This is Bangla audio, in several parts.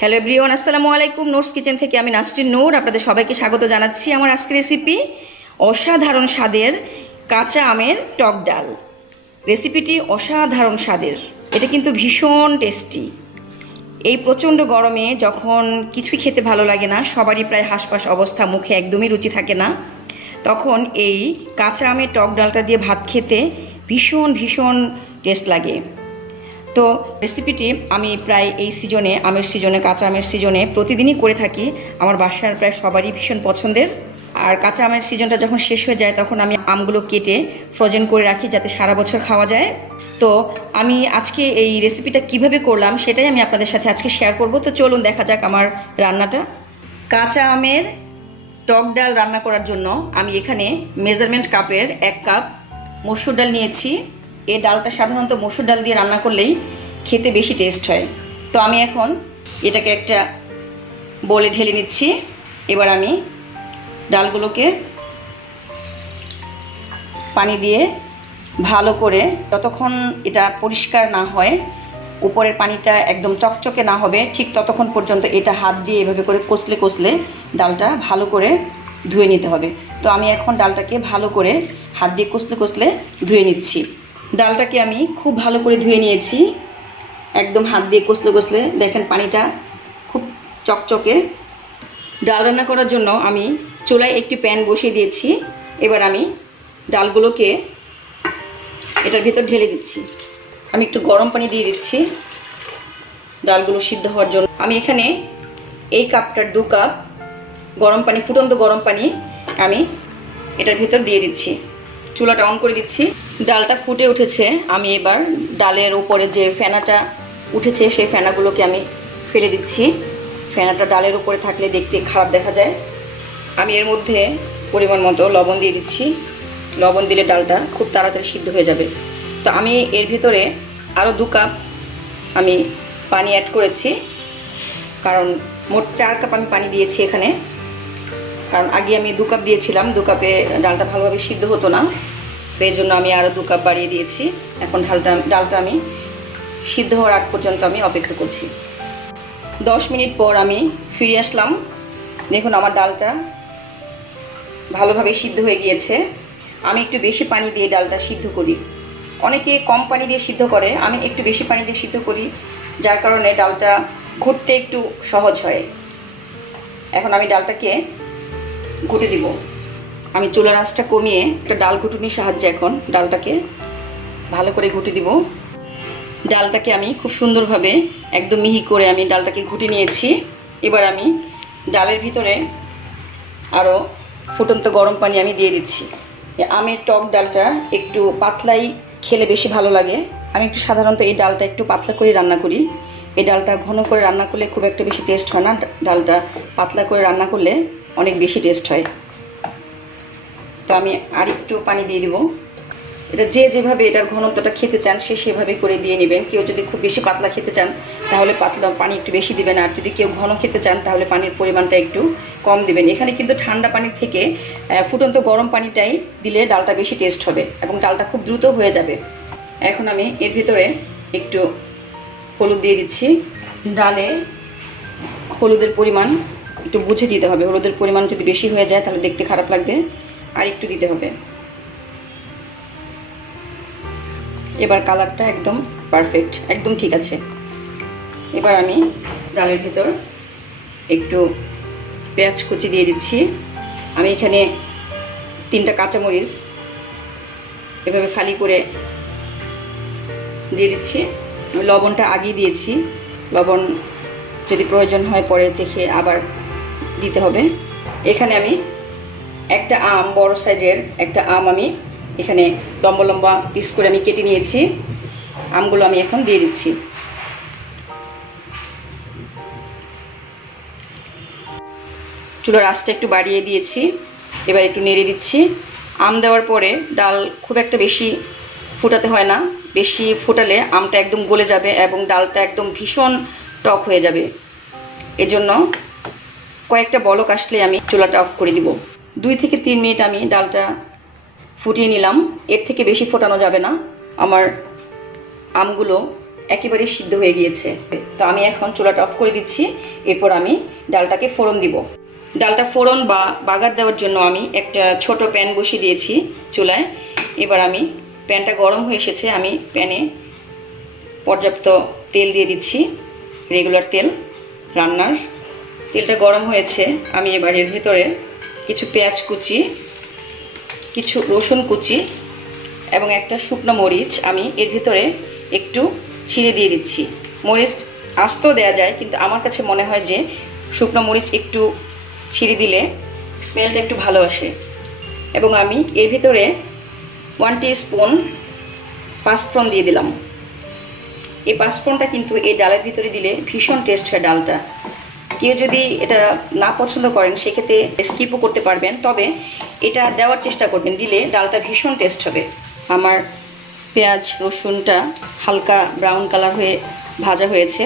হ্যালো এভরিওয়ান, আসসালামু আলাইকুম। নোটস কিচেন থেকে আমি নাসরিন নূর আপনাদের সবাইকে স্বাগত জানাচ্ছি। আমার আজকের রেসিপি অসাধারণ স্বাদের কাঁচা আমের টক ডাল। রেসিপিটি অসাধারণ স্বাদের, এটা কিন্তু ভীষণ টেস্টি। এই প্রচণ্ড গরমে যখন কিছুই খেতে ভালো লাগে না, সবারই প্রায় হাঁসফাঁস অবস্থা, মুখে একদমই রুচি থাকে না, তখন এই কাঁচা আমের টক ডালটা দিয়ে ভাত খেতে ভীষণ ভীষণ টেস্ট লাগে। তো রেসিপিটি আমি প্রায় এই সিজনে, আমের সিজনে, কাঁচা আমের সিজনে প্রতিদিনই করে থাকি। আমার বাসার প্রায় সবারই ভীষণ পছন্দের। আর কাঁচা আমের সিজনটা যখন শেষ হয়ে যায় তখন আমি আমগুলো কেটে ফ্রোজেন করে রাখি যাতে সারা বছর খাওয়া যায়। তো আমি আজকে এই রেসিপিটা কিভাবে করলাম সেটাই আমি আপনাদের সাথে আজকে শেয়ার করব। তো চলুন দেখা যাক আমার রান্নাটা। কাঁচা আমের টক ডাল রান্না করার জন্য আমি এখানে মেজারমেন্ট কাপের 1 কাপ মসুর ডাল নিয়েছি। এই ডালটা সাধারণত মসুর ডাল দিয়ে রান্না করলেই খেতে বেশি টেস্ট হয়। তো আমি এখন এটাকে একটা বোলে ঢেলে নিচ্ছি। এবার আমি ডালগুলোকে পানি দিয়ে ভালো করে, যতক্ষণ এটা পরিষ্কার না হয়, উপরের পানিটা একদম চকচকে না হবে, ঠিক ততক্ষণ পর্যন্ত এটা হাত দিয়ে এভাবে করে কষলে কষলে ডালটা ভালো করে ধুয়ে নিতে হবে। তো আমি এখন ডালটাকে ভালো করে হাত দিয়ে কষলে কষলে ধুয়ে নিচ্ছি। ডালটাকে আমি খুব ভালো করে ধুয়ে নিয়েছি, একদম হাত দিয়ে কষলে কষলে। দেখেন পানিটা খুব চকচকে। ডাল রান্না করার জন্য আমি চুলায় একটি প্যান বসিয়ে দিয়েছি। এবার আমি ডালগুলোকে এটার ভেতর ঢেলে দিচ্ছি। আমি একটু গরম পানি দিয়ে দিচ্ছি ডালগুলো সিদ্ধ হওয়ার জন্য। আমি এখানে এই কাপটার 2 কাপ গরম পানি, ফুটন্ত গরম পানি আমি এটার ভেতর দিয়ে দিচ্ছি। চুলাটা অন করে দিচ্ছি। ডালটা ফুটে উঠেছে। আমি এবার ডালের উপরে যে ফেনাটা উঠেছে সেই ফেনাগুলোকে আমি ফেলে দিচ্ছি। ফেনাটা ডালের উপরে থাকলে দেখতে খারাপ দেখা যায়। আমি এর মধ্যে পরিমাণ মতো লবণ দিয়ে দিচ্ছি। লবণ দিলে ডালটা খুব তাড়াতাড়ি সিদ্ধ হয়ে যাবে। তো আমি এর ভিতরে আরও 2 কাপ আমি পানি অ্যাড করেছি, কারণ মোট 4 কাপ আমি পানি দিয়েছি এখানে। কারণ আগে আমি 2 কাপ দিয়েছিলাম, 2 কাপে ডালটা ভালোভাবে সিদ্ধ হতো না, তো এই জন্য আমি আরও 2 কাপ বাড়িয়ে দিয়েছি। এখন ডালটা আমি সিদ্ধ হওয়ার আগ পর্যন্ত আমি অপেক্ষা করছি। 10 মিনিট পর আমি ফিরে আসলাম। দেখুন আমার ডালটা ভালোভাবে সিদ্ধ হয়ে গিয়েছে। আমি একটু বেশি পানি দিয়ে ডালটা সিদ্ধ করি। অনেকে কম পানি দিয়ে সিদ্ধ করে, আমি একটু বেশি পানি দিয়ে সিদ্ধ করি, যার কারণে ডালটা ঘুটতে একটু সহজ হয়। এখন আমি ডালটাকে ঘুটে দিব। আমি চুলার আঁচটা কমিয়ে একটা ডাল ঘুটুনির সাহায্যে এখন ডালটাকে ভালো করে ঘুটে দিব। ডালটাকে আমি খুব সুন্দরভাবে একদম মিহি করে আমি ডালটাকে ঘুটে নিয়েছি। এবার আমি ডালের ভিতরে আরও ফুটন্ত গরম পানি আমি দিয়ে দিচ্ছি। আমের টক ডালটা একটু পাতলাই খেলে বেশি ভালো লাগে। আমি একটু সাধারণত এই ডালটা একটু পাতলা করে রান্না করি। এই ডালটা ঘন করে রান্না করলে খুব একটা বেশি টেস্ট হয় না, ডালটা পাতলা করে রান্না করলে অনেক বেশি টেস্ট হয়। তো আমি আর একটু পানি দিয়ে দিব। এটা যে যেভাবে এটার ঘনত্বটা খেতে চান সে সেভাবে করে দিয়ে নেবেন। কেউ যদি খুব বেশি পাতলা খেতে চান তাহলে পাতলা পানি একটু বেশি দিবেন, আর যদি কেউ ঘন খেতে চান তাহলে পানির পরিমাণটা একটু কম দিবেন। এখানে কিন্তু ঠান্ডা পানির থেকে ফুটন্ত গরম পানিটাই দিলে ডালটা বেশি টেস্ট হবে এবং ডালটা খুব দ্রুত হয়ে যাবে। এখন আমি এর ভিতরে একটু হলুদ দিয়ে দিচ্ছি। ডালে হলুদের পরিমাণ একটু বুঝে দিতে হবে। হলুদের পরিমাণ যদি বেশি হয়ে যায় তাহলে দেখতে খারাপ লাগবে, আর একটু দিতে হবে। এবার কালারটা একদম পারফেক্ট, একদম ঠিক আছে। এবার আমি ডালের ভিতর একটু পেঁয়াজ কুচি দিয়ে দিচ্ছি। আমি এখানে 3টা কাঁচামরিচ এভাবে ফালি করে দিয়ে দিচ্ছি। আমি লবণটা আগেই দিয়েছি, লবণ যদি প্রয়োজন হয় পরে চেখে আবার দিতে হবে। এখানে আমি একটা আম, বড় সাইজের একটা আম আমি এখানে লম্বা লম্বা পিস করে আমি কেটে নিয়েছি। আমগুলো আমি এখন দিয়ে দিচ্ছি। চুলার আঁচটা একটু বাড়িয়ে দিয়েছি। এবার একটু নেড়ে দিচ্ছি। আম দেওয়ার পরে ডাল খুব একটা বেশি ফুটাতে হয় না, বেশি ফুটালে আমটা একদম গলে যাবে এবং ডালটা একদম ভীষণ টক হয়ে যাবে। এজন্য কয়েকটা বলক আসলে আমি চুলাটা অফ করে দিব। 2 থেকে 3 মিনিট আমি ডালটা ফুটিয়ে নিলাম। এর থেকে বেশি ফোটানো যাবে না। আমার আমগুলো একেবারে সিদ্ধ হয়ে গিয়েছে। তো আমি এখন চুলাটা অফ করে দিচ্ছি। এরপর আমি ডালটাকে ফোড়ন দিব। ডালটা ফোড়ন বা বাগার দেওয়ার জন্য আমি একটা ছোট প্যান বসিয়ে দিয়েছি চুলায়। এবার আমি প্যানটা গরম হয়ে এসেছে, আমি প্যানে পর্যাপ্ত তেল দিয়ে দিচ্ছি, রেগুলার তেল রান্নার। তেলটা গরম হয়েছে, আমি এবার এর ভিতরে কিছু পেঁয়াজ কুচি, কিছু রসুন কুচি এবং একটা শুকনো মরিচ আমি এর ভিতরে একটু ছিঁড়ে দিয়ে দিচ্ছি। মরিচ আস্ত দেওয়া যায়, কিন্তু আমার কাছে মনে হয় যে শুকনো মরিচ একটু ছিঁড়ে দিলে স্মেলটা একটু ভালো আসে। এবং আমি এর ভিতরে 1 টিস্পুন পাঁচফোড়ন দিয়ে দিলাম। এই পাঁচফোড়নটা কিন্তু এই ডালের ভিতরে দিলে ভীষণ টেস্ট হয় ডালটা। কেউ যদি এটা না পছন্দ করেন সেক্ষেত্রে স্কিপও করতে পারবেন, তবে এটা দেওয়ার চেষ্টা করবেন, দিলে ডালটা ভীষণ টেস্ট হবে। আমার পেঁয়াজ রসুনটা হালকা ব্রাউন কালার হয়ে ভাজা হয়েছে।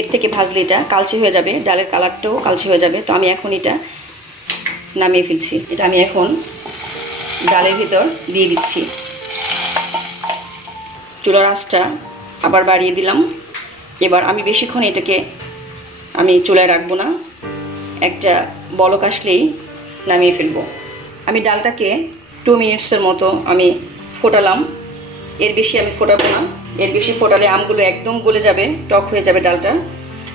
এর থেকে ভাজলে এটা কালচে হয়ে যাবে, ডালের কালারটাও কালচে হয়ে যাবে। তো আমি এখন এটা নামিয়ে ফেলছি। এটা আমি এখন ডালের ভিতর দিয়ে দিচ্ছি। চুলার আঁচটা আবার বাড়িয়ে দিলাম। এবার আমি বেশিক্ষণ এটাকে আমি চুলায় রাখবো না, একটা বলক আসলেই নামিয়ে ফেলবো। আমি ডালটাকে 2 মিনিটসের মতো আমি ফোটালাম, এর বেশি আমি ফোটাবো না। এর বেশি ফোটালে আমগুলো একদম গলে যাবে, টক হয়ে যাবে ডালটা।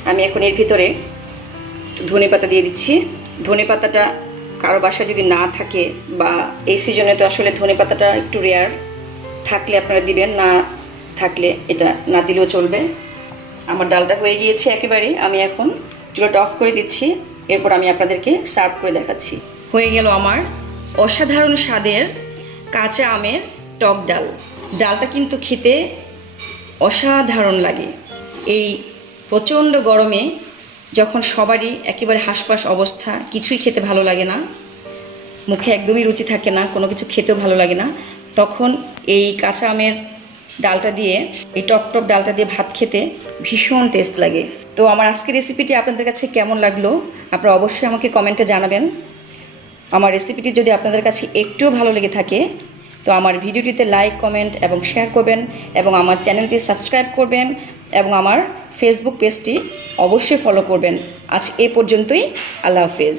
আমি এখন এর ভিতরে ধনেপাতা দিয়ে দিচ্ছি। ধনেপাতাটা কারো বাসায় যদি না থাকে, বা এই সিজনে তো আসলে ধনেপাতাটা একটু রেয়ার, থাকলে আপনারা দিবেন, না থাকলে এটা না দিলেও চলবে। আমার ডালটা হয়ে গিয়েছে একেবারে, আমি এখন চুলাটা অফ করে দিচ্ছি। এরপর আমি আপনাদেরকে সার্ভ করে দেখাচ্ছি। হয়ে গেল আমার অসাধারণ স্বাদের কাঁচা আমের টক ডাল। ডালটা কিন্তু খেতে অসাধারণ লাগে। এই প্রচণ্ড গরমে যখন সবারই একেবারে হাঁসফাঁস অবস্থা, কিছুই খেতে ভালো লাগে না, মুখে একদমই রুচি থাকে না, কোনো কিছু খেতেও ভালো লাগে না, তখন এই কাঁচা আমের ডালটা দিয়ে, এই টক ডালটা দিয়ে ভাত খেতে ভীষণ টেস্ট লাগে। তো আমার আজকের রেসিপিটি আপনাদের কাছে কেমন লাগলো আপনারা অবশ্যই আমাকে কমেন্টে জানাবেন। আমার রেসিপিটি যদি আপনাদের কাছে একটুও ভালো লেগে থাকে তো আমার ভিডিওটিতে লাইক, কমেন্ট এবং শেয়ার করবেন, এবং আমার চ্যানেলটি সাবস্ক্রাইব করবেন, এবং আমার ফেসবুক পেজটি অবশ্যই ফলো করবেন। আজ এ পর্যন্তই। আল্লাহ হাফেজ।